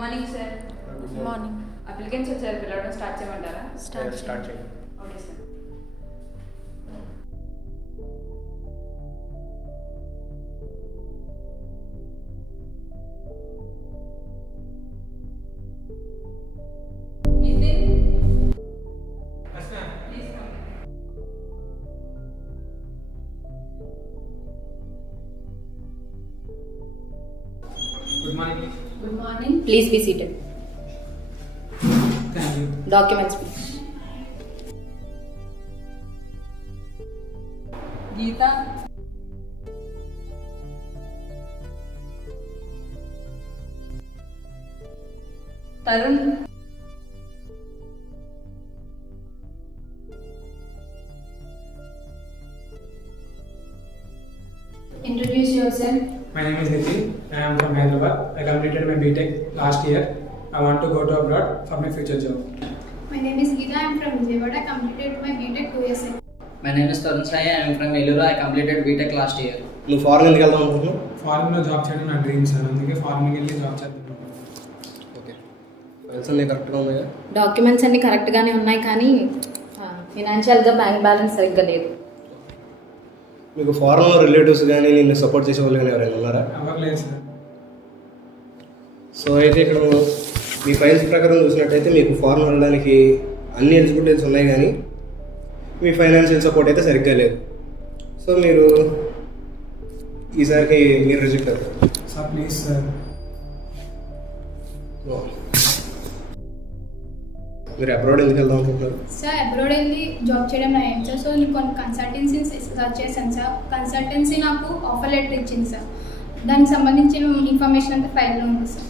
Morning sir. Good morning. Applicants వచ్చారు, పిలవడం start చేయమంటారా? స్టార్ట్ చేయండి. Okay sir. Good morning. Good morning. Please be seated. Thank you. Documents, please. Gita, Tarun, Introduce yourself. My name is Nitin. I am from Hyderabad. I completed my BTech last year. I want to go to abroad for my future job. My name is Geeta. I am from Vijayawada. I completed my BTech 2 years ago. My name is Tarun Sai. I am from Eluru. I completed BTech last year. నువ్వు foreign ఎందుకు వెళ్దాం అనుకుంటున్నావు? ఫారెన్లో job చేయడం నా dream sir, అందుకే ఫారెన్కి వెళ్ళి job చేద్దాం. ఓకే, ఫైల్స్ అన్నీ కరెక్ట్గా ఉన్నాయా? డాక్యుమెంట్స్ అన్ని కరెక్ట్గానే ఉన్నాయి, కానీ ఫినాన్షియల్గా బ్యాంక్ బ్యాలెన్స్ సరిగ్గా లేదు. మీకు ఫారెన్లో రిలేటివ్స్ కానీ నిన్ను సపోర్ట్ చేసే వాళ్ళు కానీ ఎవరైనా ఉన్నారా? ఎవరు లేదు సార్. సో అయితే ఇక్కడ మీ ఫైల్స్ ప్రకారం చూసినట్టయితే మీకు ఫారెన్ వెళ్ళడానికి అన్ని ఎలిజిబిలిటీస్ ఉన్నాయి, కానీ మీ ఫైనాన్షియల్ సపోర్ట్ అయితే సరిగ్గా లేదు. సో మీరు ఈసారికి మీరు రిజెక్ట్ అవుతారు. Sir please sir. మీరు అబ్రాడ్ ఎందుకు వెళ్దాం అనుకుంటున్నారు? సార్ అబ్రాడ్ వెళ్ళి జాబ్ చేయడం నా ఏం సార్. సో నేను కొన్ని కన్సల్టెన్సీ సర్చ్ చేశాను సార్. కన్సల్టెన్సీ నాకు ఆఫర్ లెటర్ ఇచ్చింది సార్. దానికి సంబంధించిన ఇన్ఫర్మేషన్ అంతా ఫైల్లో ఉంది సార్.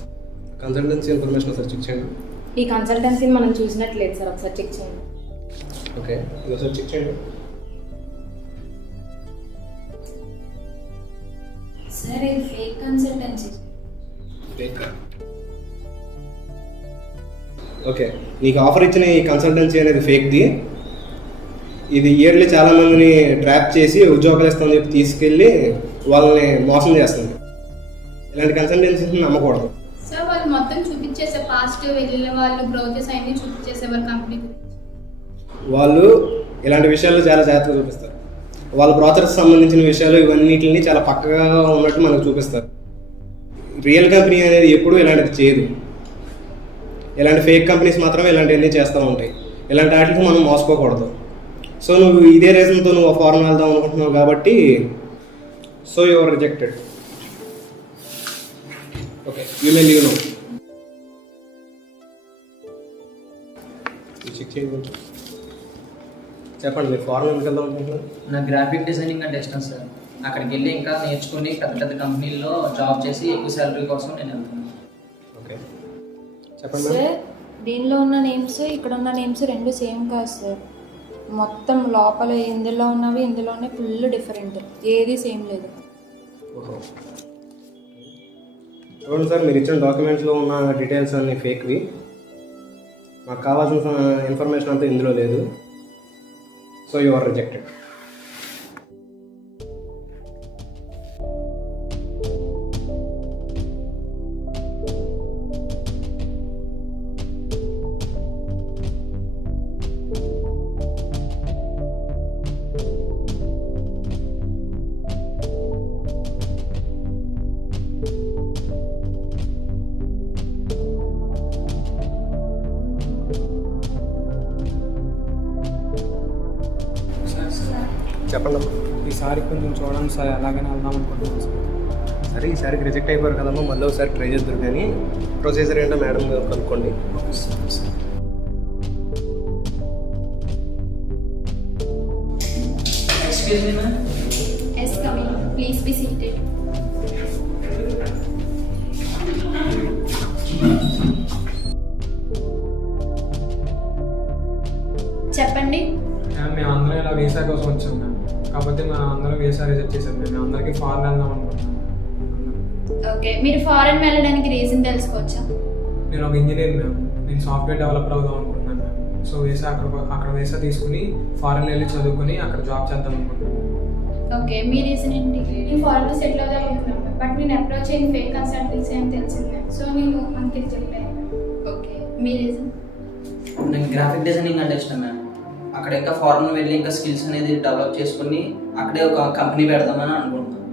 కన్సల్టెన్సీ ఇన్ఫర్మేషన్ ఒకసారి చెక్ చేయండి. ఈ కన్సల్టెన్సీని మనం చూసినట్లేదు సార్, ఒకసారి చెక్ చేయండి. ఓకే, ఇది ఒకసారి చెక్ చేయండి. సార్ ఇది ఫేక్ కన్సల్టెన్సీ. ఫేక్? ఓకే, నీకు ఆఫర్ ఇచ్చిన ఈ కన్సల్టెన్సీ అనేది ఫేక్ది. ఇది ఇయర్లీ చాలామందిని ట్రాప్ చేసి ఉద్యోగాలు ఇస్తామని చెప్పి తీసుకెళ్ళి వాళ్ళని మోసం చేస్తుంది. ఇలాంటి కన్సల్టెన్సీని నమ్మకూడదు. సార్ వాళ్ళు మొత్తం చూపించేసారు, పాస్ట్ వెళ్ళిన వాళ్ళు బ్రౌచెస్ అన్నీ చూపించేసేవారు కంపెనీ గురించి. వాళ్ళు ఇలాంటి విషయాల్లో చాలా జాగ్రత్తగా చూపిస్తారు. వాళ్ళ బ్రోచర్స్ సంబంధించిన విషయాలు ఇవన్నిటిని చాలా పక్కగా ఉన్నట్టు మనకు చూపిస్తారు. రియల్ కంపెనీ అనేది ఎప్పుడూ ఇలాంటిది చేయదు. ఇలాంటి ఫేక్ కంపెనీస్ మాత్రమే ఇలాంటివన్నీ చేస్తూ ఉంటాయి. ఇలాంటి వాటికి మనం మోసపోకూడదు. సో నువ్వు ఇదే రీజన్తో నువ్వు ఫారెన్ వెళ్దాం అనుకుంటున్నావు కాబట్టి so you are rejected. Okay, you may leave now. Check చేయండి. చెప్పండి, మీరు ఫారెన్ ఎందుకు వెళ్దాం అనుకుంటున్నారు? నా గ్రాఫిక్ డిజైనింగ్ అంటే ఇష్టం సార్. అక్కడికి వెళ్ళి ఇంకా నేర్చుకుని పెద్ద పెద్ద కంపెనీల్లో జాబ్ చేసి ఎక్కువ శాలరీ కోసం నేను వెళ్తున్నాను. ఓకే, చెప్పండి. సార్ దీనిలో ఉన్న నేమ్స్ ఇక్కడ ఉన్న నేమ్స్ రెండు సేమ్ కాదు సార్. మొత్తం లోపల ఇందులో ఉన్నవి ఇందులోనే ఫుల్ డిఫరెంట్, ఏది సేమ్ లేదు. ఓహో, చూడండి సార్, మీరు ఇచ్చిన డాక్యుమెంట్స్లో ఉన్న డీటెయిల్స్ అన్నీ ఫేక్వి. మాకు కావాల్సిన ఇన్ఫర్మేషన్ అంతా ఇందులో లేదు. So you are rejected. చెప్పండి. ఈసారి కొంచెం చూడండి సార్, ఎలాగైనా వెళ్దాం అనుకుంటున్నాను సార్. సరే, ఈసారికి రిజెక్ట్ అయిపోయారు కదమ్మా, మళ్ళీ ఒకసారి ట్రై చేద్దరు. కానీ ప్రొసీజర్ ఏంటో మేడం గారు కనుక్కోండి. Excuse me ma'am. Yes coming, please be seated. చెప్పండి. మేము అందరం ఇలా వీసా కోసం వచ్చాం మ్యామ్. కాకపోతే మా అందరం వీసా రిజెక్ట్ చేశారు. మేము అందరికీ ఫారెన్ వెళ్దాం అనుకుంటున్నాం. ఓకే, మీరు ఫారెన్ వెళ్ళడానికి రీజన్ తెలుసుకోవచ్చా? నేను ఒక ఇంజనీర్ మ్యామ్. నేను సాఫ్ట్వేర్ డెవలపర్ అవుదాం అనుకుంటున్నాను మ్యామ్. సో వీసా అక్కడ వీసా తీసుకుని ఫారెన్ వెళ్ళి చదువుకుని అక్కడ జాబ్ చేద్దాం అనుకుంటున్నాను. ఓకే, మీ రీజన్ ఏంటి? నేను ఫారెన్లో సెటిల్ అవుదాం అనుకుంటున్నాను. బట్ నేను అప్రోచ్ అయిన ఫేక్ కన్సల్టెన్సీ అని తెలిసింది మ్యామ్. సో నేను మనకి చెప్పాను. ఓకే మీ రీజన్? నేను గ్రాఫిక్ డిజైనింగ్ అంటే ఇష్టం మ్యామ్. అక్కడ ఇంకా ఫారెన్ వెళ్ళి ఇంకా స్కిల్స్ అనేది డెవలప్ చేసుకుని అక్కడే ఒక కంపెనీ పెడదామని అనుకుంటున్నాను.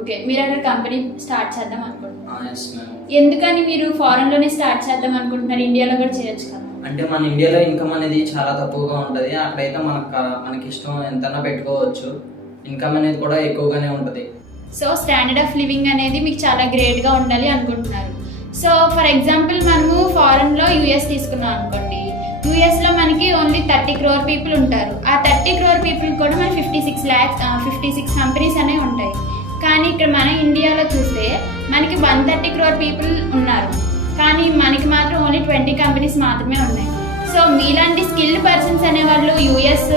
ఓకే, మీరు అక్కడ కంపెనీ స్టార్ట్ చేద్దాం అనుకుంటున్నారు. Yes ma'am. ఎందుకని మీరు ఫారెన్ లోనే స్టార్ట్ చేద్దాం అనుకుంటున్నారు? ఇండియాలో కూడా చేయొచ్చు కదా. అంటే మన ఇండియాలో ఇన్కమ్ అనేది చాలా తక్కువగా ఉంటుంది. అక్కడైతే మనకి ఇష్టం ఎంతైనా పెట్టుకోవచ్చు. ఇన్కమ్ అనేది కూడా ఎక్కువగానే ఉంటుంది. సో స్టాండర్డ్ ఆఫ్ లివింగ్ అనేది మీకు చాలా గ్రేట్గా ఉండాలి అనుకుంటున్నారు. సో ఫర్ ఎగ్జాంపుల్ మనము ఫారెన్లో యూఎస్ తీసుకున్నాం అనుకోండి. యూఎస్లో మనకి ఓన్లీ 30 crore పీపుల్ ఉంటారు. ఆ 30 crore పీపుల్ కూడా మన 56 కంపెనీస్ అనేవి ఉంటాయి. కానీ ఇక్కడ మన ఇండియాలో చూస్తే మనకి 130 crore పీపుల్ ఉన్నారు. కానీ మనకి మాత్రం ఓన్లీ 20 కంపెనీస్ మాత్రమే ఉన్నాయి. సో మీలాంటి స్కిల్డ్ పర్సన్స్ అనేవాళ్ళు యూఎస్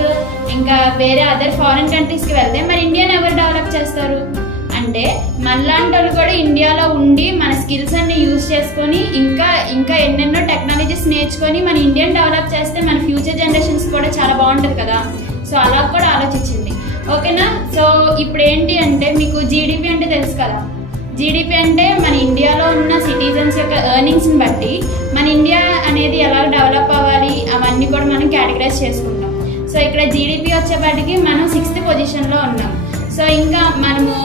ఇంకా వేరే అదర్ ఫారిన్ కంట్రీస్కి వెళ్తే మరి ఇండియాని ఎవరు డెవలప్ చేస్తారు? అంటే మనలాంటి వాళ్ళు కూడా ఇండియాలో ఉండి మన స్కిల్స్ అన్ని యూజ్ చేసుకొని ఇంకా ఎన్నెన్నో టెక్నాలజీస్ నేర్చుకొని మన ఇండియన్ డెవలప్ చేస్తే మన ఫ్యూచర్ జనరేషన్స్ కూడా చాలా బాగుంటుంది కదా. సో అలా కూడా ఆలోచించింది. ఓకేనా? సో ఇప్పుడు ఏంటి అంటే మీకు జీడిపి అంటే తెలుసు కదా. జీడిపి అంటే మన ఇండియాలో ఉన్న సిటిజన్స్ యొక్క ఎర్నింగ్స్ని బట్టి మన ఇండియా అనేది ఎలా డెవలప్ అవ్వాలి అవన్నీ కూడా మనం కేటగరైజ్ చేసుకుంటాం. సో ఇక్కడ జీడిపి వచ్చేపాటికి మనం 6th పొజిషన్లో ఉన్నాం. సో ఇంకా మనము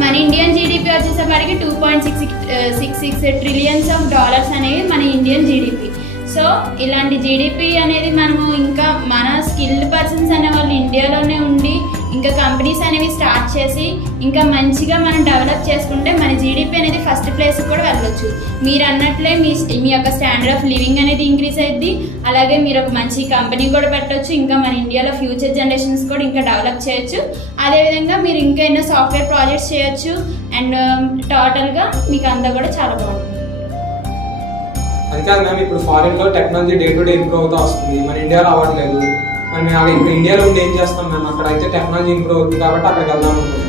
మన ఇండియన్ జీడిపి వచ్చేసేపాటికి $2.66 trillions అనేవి మన ఇండియన్ జీడిపి. సో ఇలాంటి జీడిపి అనేది మనము ఇంకా మన స్కిల్డ్ పర్సన్స్ అనే వాళ్ళు ఇండియాలోనే ఉండి ఇంకా కంపెనీస్ అనేవి స్టార్ట్ చేసి ఇంకా మంచిగా మనం డెవలప్ చేసుకుంటే మన జీడిపి అనేది ఫస్ట్ ప్లేస్కి కూడా వెళ్ళొచ్చు. మీరు అన్నట్లే మీ యొక్క స్టాండర్డ్ ఆఫ్ లివింగ్ అనేది ఇంక్రీజ్ అయ్యింది. అలాగే మీరు ఒక మంచి కంపెనీ కూడా పెట్టవచ్చు. ఇంకా మన ఇండియాలో ఫ్యూచర్ జనరేషన్స్ కూడా ఇంకా డెవలప్ చేయొచ్చు. అదేవిధంగా మీరు ఇంకా ఎన్నో సాఫ్ట్వేర్ ప్రాజెక్ట్స్ చేయొచ్చు. అండ్ టోటల్గా మీకు అంతా కూడా చాలా బాగుంటుంది. అది కాదు మ్యామ్, ఇప్పుడు ఫారిన్లో technology day to day improve అవుతూ వస్తుంది. మన ఇండియాలో అవ్వట్లేదు. మరి మేము ఇప్పుడు ఇండియాలో ఉండి ఏం చేస్తాం మ్యామ్? అక్కడ అయితే టెక్నాలజీ ఇంప్రూవ్ అవుతుంది కాబట్టి అక్కడికి వెళ్దాం అనుకుంటున్నాం.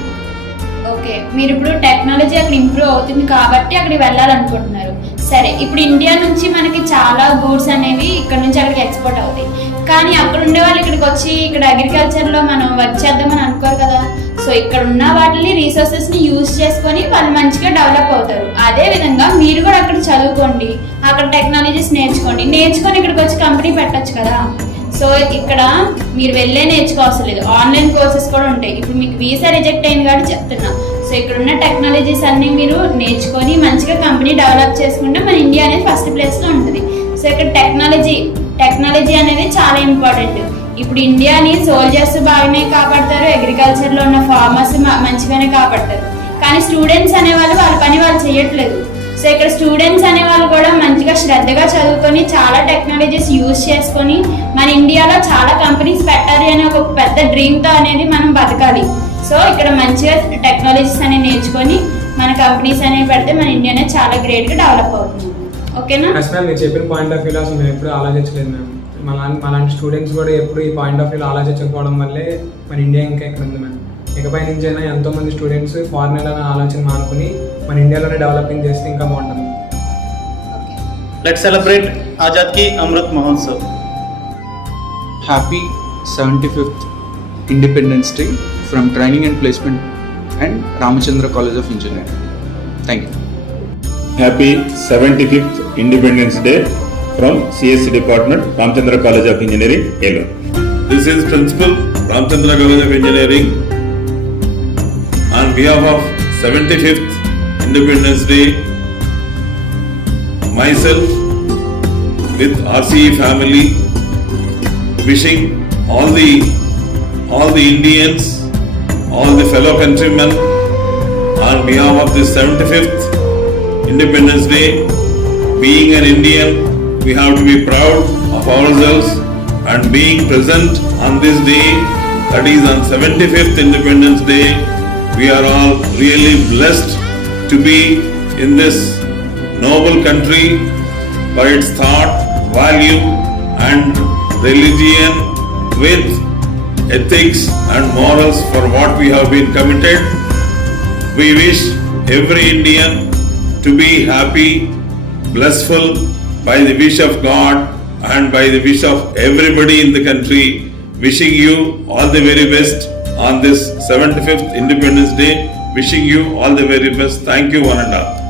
ఓకే, మీరు ఇప్పుడు టెక్నాలజీ అక్కడ ఇంప్రూవ్ అవుతుంది కాబట్టి అక్కడికి వెళ్ళాలనుకుంటున్నారు. సరే, ఇప్పుడు ఇండియా నుంచి మనకి చాలా గూడ్స్ అనేవి ఇక్కడ నుంచి అక్కడికి ఎక్స్పోర్ట్ అవుతాయి. కానీ అక్కడ ఉండే వాళ్ళు ఇక్కడికి వచ్చి ఇక్కడ అగ్రికల్చర్లో మనం వర్క్ చేద్దామని అనుకోరు కదా. సో ఇక్కడ ఉన్న వాటిని రీసోర్సెస్ని యూజ్ చేసుకొని వాళ్ళు మంచిగా డెవలప్ అవుతారు. అదేవిధంగా మీరు కూడా అక్కడ చదువుకోండి, అక్కడ టెక్నాలజీస్ నేర్చుకొని ఇక్కడికి వచ్చి కంపెనీ పెట్టచ్చు కదా. సో ఇక్కడ మీరు వెళ్ళే నేర్చుకోవాల్సిన లేదు, ఆన్లైన్ కోర్సెస్ కూడా ఉంటాయి. ఇప్పుడు మీకు వీసా రిజెక్ట్ అయింది కాబట్టి చెప్తున్నా. సో ఇక్కడ ఉన్న టెక్నాలజీస్ అన్నీ మీరు నేర్చుకొని మంచిగా కంపెనీ డెవలప్ చేసుకుంటే మన ఇండియా అనేది ఫస్ట్ ప్లేస్లో ఉంటుంది. సో ఇక్కడ టెక్నాలజీ అనేది చాలా ఇంపార్టెంట్. ఇప్పుడు ఇండియాని సోల్జర్స్ బాగానే కాపాడతారు, అగ్రికల్చర్లో ఉన్న ఫార్మర్స్ మంచిగానే కాపాడతారు. కానీ స్టూడెంట్స్ అనేవాళ్ళు వాళ్ళ పని వాళ్ళు చేయట్లేదు. సో ఇక్కడ స్టూడెంట్స్ అనేవాళ్ళు కూడా మంచిగా శ్రద్ధగా చదువుకొని చాలా టెక్నాలజీస్ యూజ్ చేసుకొని మన ఇండియాలో చాలా కంపెనీస్ పెట్టాలి అనే ఒక పెద్ద డ్రీమ్తో అనేది మనం బతకాలి. సో ఇక్కడ మంచిగా టెక్నాలజీస్ అనేవి నేర్చుకొని మన కంపెనీస్ అనేవి పెడితే మన ఇండియా అనేది చాలా గ్రేట్గా డెవలప్ అవుతుంది. ఓకేనా? ఎస్ మ్యామ్, మీరు చెప్పిన పాయింట్ ఆఫ్ వ్యూలో అసలు మేము ఎప్పుడు ఆలోచించలేదు మ్యామ్. అలాంటి స్టూడెంట్స్ కూడా ఎప్పుడు ఈ పాయింట్ ఆఫ్ వ్యూలో ఆలోచించకపోవడం వల్లే మన ఇండియా ఇంకా ఎక్కడ ఉంది మ్యామ్. ఇకపై నుంచి అయినా ఎంతోమంది స్టూడెంట్స్ ఫారిన్ అనే ఆలోచన మానుకుని మన ఇండియాలోనే డెవలపింగ్ చేస్తే ఇంకా బాగుంటుంది. Let's celebrate Azad Ki Amrit Mahotsav. Happy 75th Independence Day from Training and Placement and Ramachandra College of Engineering. Thank you. Happy 75th Independence Day from CSC Department, Ramachandra College of Engineering, Elur. This is Principal, Ramachandra College of Engineering. On behalf of 75th Independence Day, myself with RCE family wishing all the Indians, all the fellow countrymen on behalf of this 75th Independence Day. Being an Indian, we have to be proud of ourselves, and being present on this day, that is on 75th Independence Day, we are all really blessed to be in this noble country for its thought, value and religion with ethics and morals for what we have been committed. We wish every Indian to be happy, blissful by the wish of God and by the wish of everybody in the country. Wishing you all the very best on this 75th Independence Day. Wishing you all the very best. Thank you, one and all.